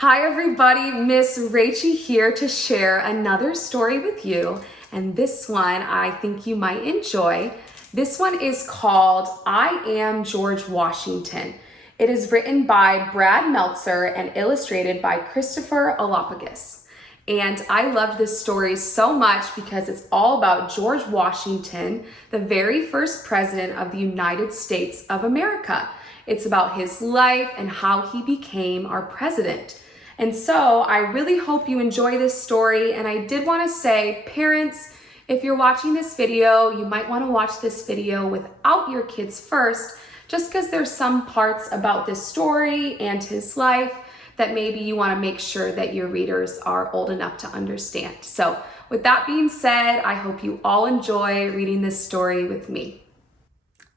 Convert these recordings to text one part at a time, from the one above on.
Hi everybody, Miss Rachie here to share another story with you. And this one I think you might enjoy. This one is called I Am George Washington. It is written by Brad Meltzer and illustrated by Christopher Eliopoulos. And I loved this story so much because it's all about George Washington, the very first president of the United States of America. It's about his life and how he became our president. And so I really hope you enjoy this story. And I did want to say, parents, if you're watching this video, you might want to watch this video without your kids first, just because there's some parts about this story and his life that maybe you want to make sure that your readers are old enough to understand. So with that being said, I hope you all enjoy reading this story with me.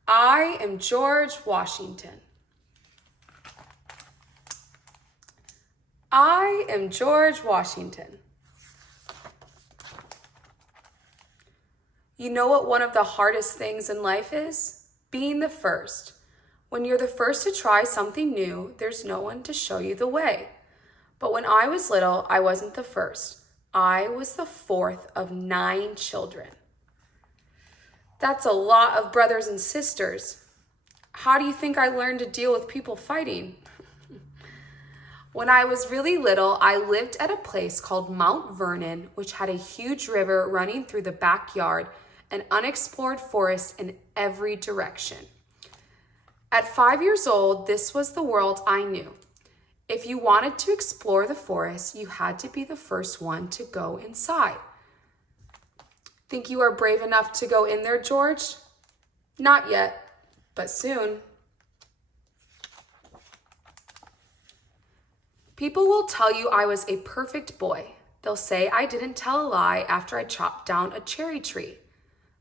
I am George Washington. I am George Washington. You know what one of the hardest things in life is? Being the first. When you're the first to try something new, there's no one to show you the way. But when I was little, I wasn't the first. I was the fourth of 9 children. That's a lot of brothers and sisters. How do you think I learned to deal with people fighting? When I was really little, I lived at a place called Mount Vernon, which had a huge river running through the backyard and unexplored forests in every direction. At 5 years old, this was the world I knew. If you wanted to explore the forest, you had to be the first one to go inside. Think you are brave enough to go in there, George? Not yet, but soon. People will tell you I was a perfect boy. They'll say I didn't tell a lie after I chopped down a cherry tree.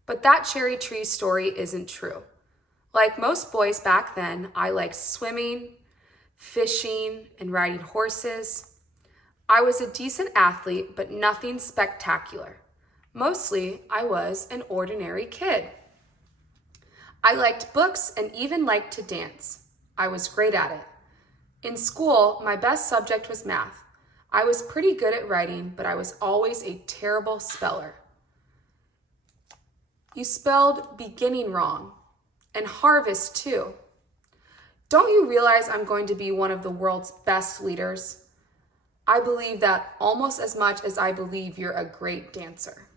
But that cherry tree story isn't true. Like most boys back then, I liked swimming, fishing, and riding horses. I was a decent athlete, but nothing spectacular. Mostly, I was an ordinary kid. I liked books and even liked to dance. I was great at it. In school, my best subject was math. I was pretty good at writing, but I was always a terrible speller. You spelled beginning wrong, and harvest too. Don't you realize I'm going to be one of the world's best leaders? I believe that almost as much as I believe you're a great dancer.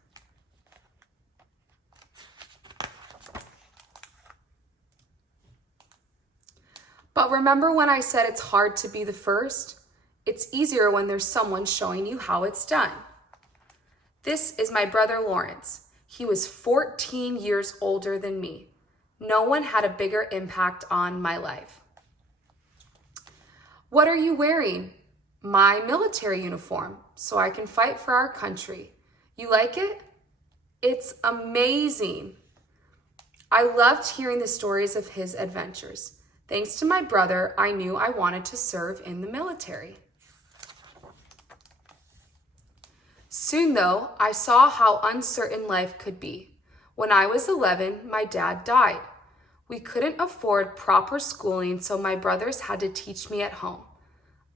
But remember when I said it's hard to be the first? It's easier when there's someone showing you how it's done. This is my brother Lawrence. He was 14 years older than me. No one had a bigger impact on my life. What are you wearing? My military uniform, so I can fight for our country. You like it? It's amazing. I loved hearing the stories of his adventures. Thanks to my brother, I knew I wanted to serve in the military. Soon, though, I saw how uncertain life could be. When I was 11, my dad died. We couldn't afford proper schooling, so my brothers had to teach me at home.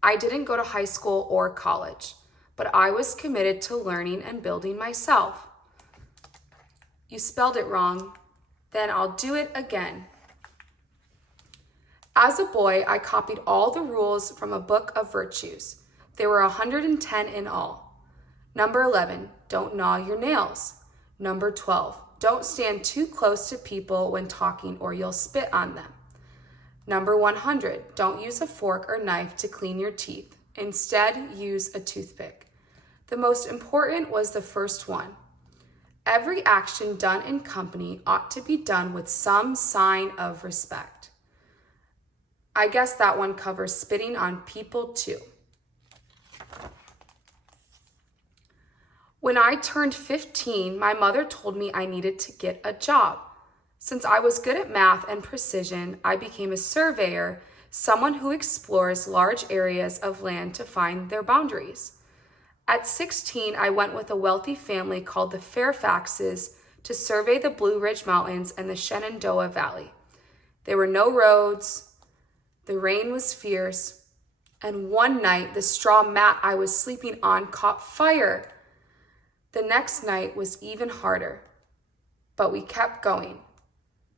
I didn't go to high school or college, but I was committed to learning and building myself. You spelled it wrong. Then I'll do it again. As a boy, I copied all the rules from a book of virtues. There were 110 in all. Number 11, don't gnaw your nails. Number 12, don't stand too close to people when talking or you'll spit on them. Number 100, don't use a fork or knife to clean your teeth. Instead, use a toothpick. The most important was the first one. Every action done in company ought to be done with some sign of respect. I guess that one covers spitting on people too. When I turned 15, my mother told me I needed to get a job. Since I was good at math and precision, I became a surveyor, someone who explores large areas of land to find their boundaries. At 16, I went with a wealthy family called the Fairfaxes to survey the Blue Ridge Mountains and the Shenandoah Valley. There were no roads. The rain was fierce. And one night, the straw mat I was sleeping on caught fire. The next night was even harder, but we kept going.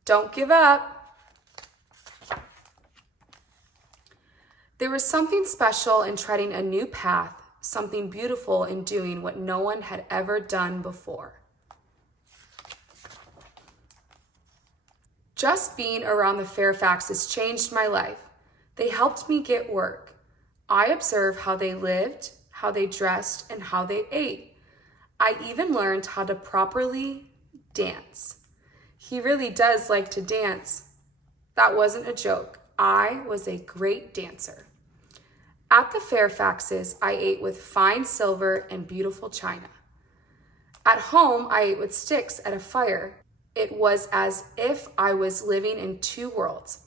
Don't give up. There was something special in treading a new path, something beautiful in doing what no one had ever done before. Just being around the Fairfaxes changed my life. They helped me get work. I observed how they lived, how they dressed, and how they ate. I even learned how to properly dance. He really does like to dance. That wasn't a joke. I was a great dancer. At the Fairfaxes, I ate with fine silver and beautiful china. At home, I ate with sticks at a fire. It was as if I was living in two worlds,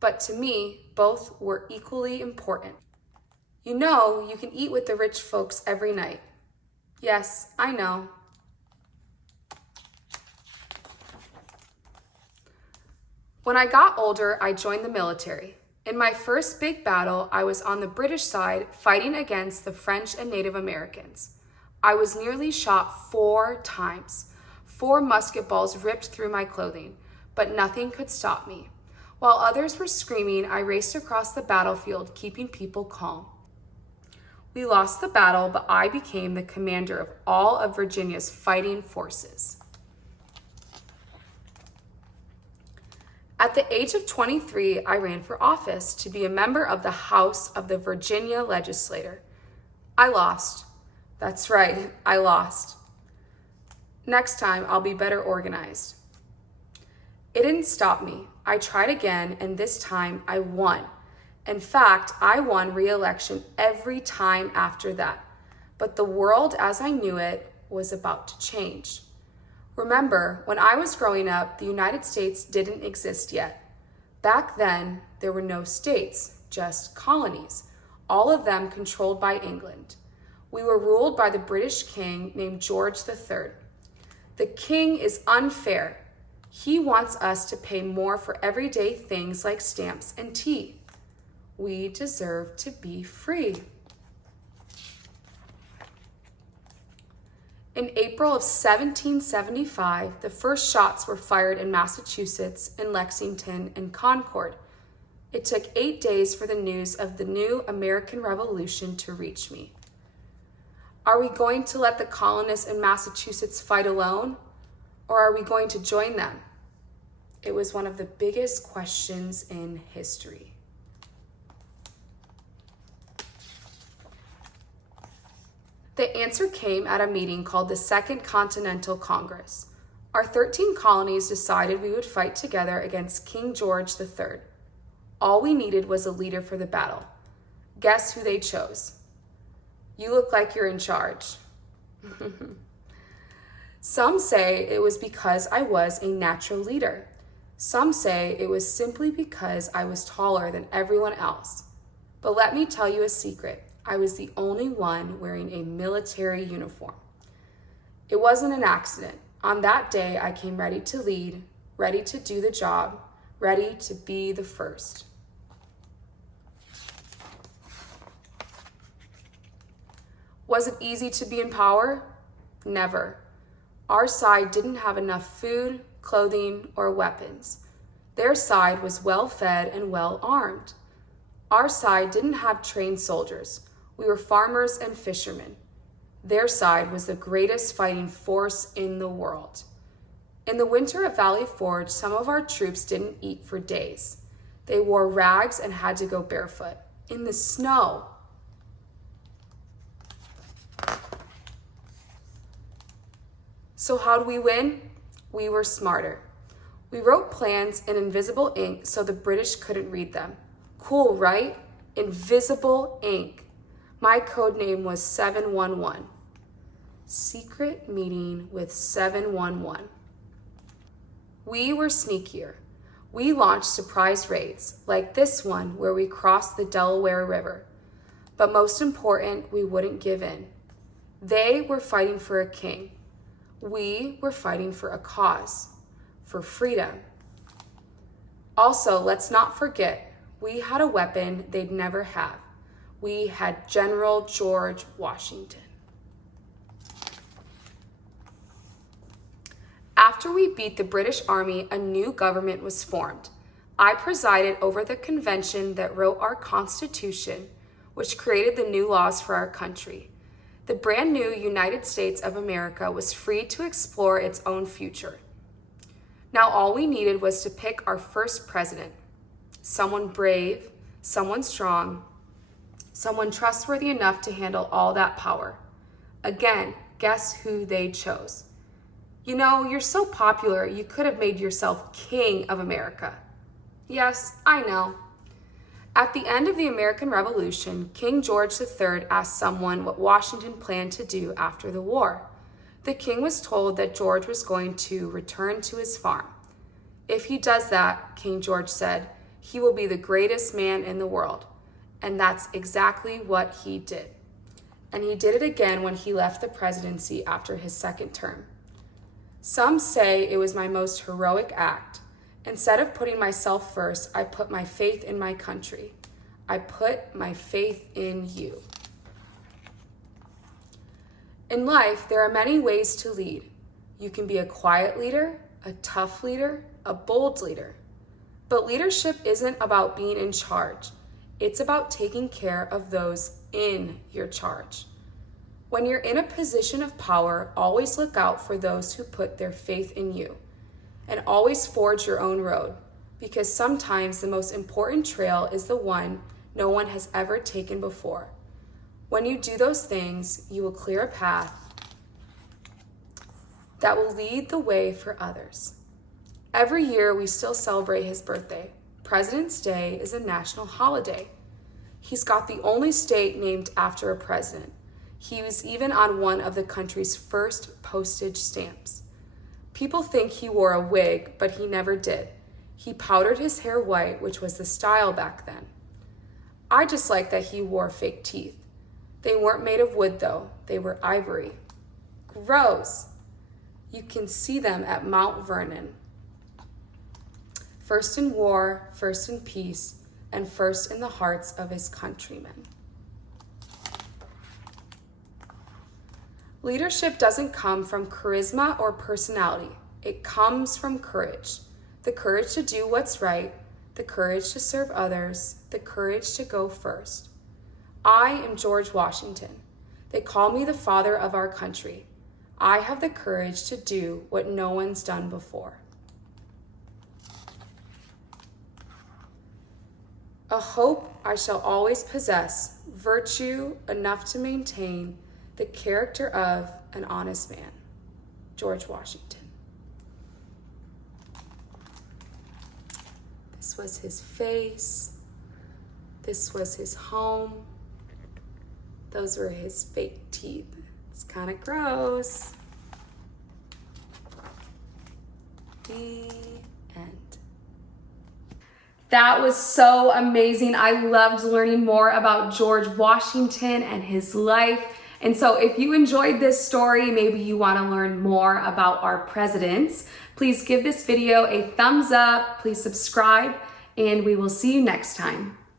but to me, both were equally important. You know, you can eat with the rich folks every night. Yes, I know. When I got older, I joined the military. In my first big battle, I was on the British side fighting against the French and Native Americans. I was nearly shot 4 times. 4 musket balls ripped through my clothing, but nothing could stop me. While others were screaming, I raced across the battlefield, keeping people calm. We lost the battle, but I became the commander of all of Virginia's fighting forces. At the age of 23, I ran for office to be a member of the House of the Virginia Legislature. I lost. That's right, I lost. Next time, I'll be better organized. It didn't stop me. I tried again, and this time I won. In fact, I won re-election every time after that. But the world as I knew it was about to change. Remember, when I was growing up, the United States didn't exist yet. Back then, there were no states, just colonies, all of them controlled by England. We were ruled by the British king named George III. The king is unfair. He wants us to pay more for everyday things like stamps and tea. We deserve to be free. In April of 1775, the first shots were fired in Massachusetts, in Lexington, and Concord. It took 8 days for the news of the new American Revolution to reach me. Are we going to let the colonists in Massachusetts fight alone, or are we going to join them? It was one of the biggest questions in history. The answer came at a meeting called the Second Continental Congress. Our 13 colonies decided we would fight together against King George III. All we needed was a leader for the battle. Guess who they chose? You look like you're in charge. Some say it was because I was a natural leader. Some say it was simply because I was taller than everyone else. But let me tell you a secret. I was the only one wearing a military uniform. It wasn't an accident. On that day, I came ready to lead, ready to do the job, ready to be the first. Was it easy to be in power? Never. Our side didn't have enough food, clothing, or weapons. Their side was well-fed and well-armed. Our side didn't have trained soldiers. We were farmers and fishermen. Their side was the greatest fighting force in the world. In the winter at Valley Forge, some of our troops didn't eat for days. They wore rags and had to go barefoot in the snow. So how'd we win? We were smarter. We wrote plans in invisible ink so the British couldn't read them. Cool, right? Invisible ink. My code name was 711. Secret meeting with 711. We were sneakier. We launched surprise raids, like this one where we crossed the Delaware River. But most important, we wouldn't give in. They were fighting for a king. We were fighting for a cause, for freedom. Also, let's not forget, we had a weapon they'd never have. We had General George Washington. After we beat the British Army, a new government was formed. I presided over the convention that wrote our Constitution, which created the new laws for our country. The brand new United States of America was free to explore its own future. Now all we needed was to pick our first president. Someone brave, someone strong, someone trustworthy enough to handle all that power. Again, guess who they chose? You know, you're so popular, you could have made yourself king of America. Yes, I know. At the end of the American Revolution, King George III asked someone what Washington planned to do after the war. The king was told that George was going to return to his farm. If he does that, King George said, he will be the greatest man in the world. And that's exactly what he did. And he did it again when he left the presidency after his second term. Some say it was my most heroic act. Instead of putting myself first, I put my faith in my country. I put my faith in you. In life, there are many ways to lead. You can be a quiet leader, a tough leader, a bold leader. But leadership isn't about being in charge. It's about taking care of those in your charge. When you're in a position of power, always look out for those who put their faith in you. And always forge your own road, because sometimes the most important trail is the one no one has ever taken before. When you do those things, you will clear a path that will lead the way for others. Every year, we still celebrate his birthday. President's Day is a national holiday. He's got the only state named after a president. He was even on one of the country's first postage stamps. People think he wore a wig, but he never did. He powdered his hair white, which was the style back then. I just like that he wore fake teeth. They weren't made of wood, though. They were ivory. Gross. You can see them at Mount Vernon. First in war, first in peace, and first in the hearts of his countrymen. Leadership doesn't come from charisma or personality. It comes from courage. The courage to do what's right, the courage to serve others, the courage to go first. I am George Washington. They call me the father of our country. I have the courage to do what no one's done before. A hope I shall always possess, virtue enough to maintain the character of an honest man. George Washington. This was his face. This was his home. Those were his fake teeth. It's kind of gross. The end. That was so amazing. I loved learning more about George Washington and his life. And so if you enjoyed this story, maybe you want to learn more about our presidents, please give this video a thumbs up, please subscribe, and we will see you next time.